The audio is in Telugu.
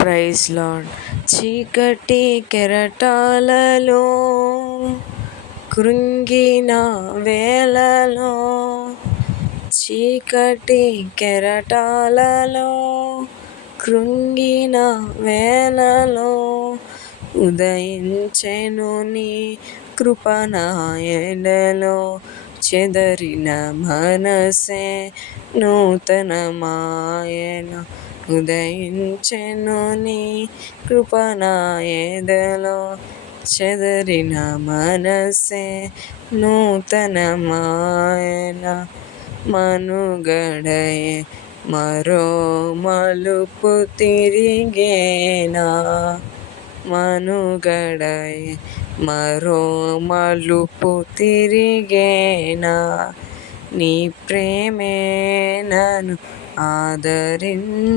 Praise lord. చీకటి కెరటాలలో కృంగిన వేళలో, చీకటి కెరటాలలో కృంగిన వేళలో ఉదయించెను నీ కృప నా ఎడలో. చెదరిన మనసే నూతనమాయెను, ఉదయించెను నీ కృప నా ఎదలో. చెదరిన మనసే నూతనమాయెను, మనుగడయే మరో మలుపు తిరిగేనా. మనుగడయే మరో మలుపు తిరిగేనా. నీ ప్రేమే నన్ను ఆదరించెను.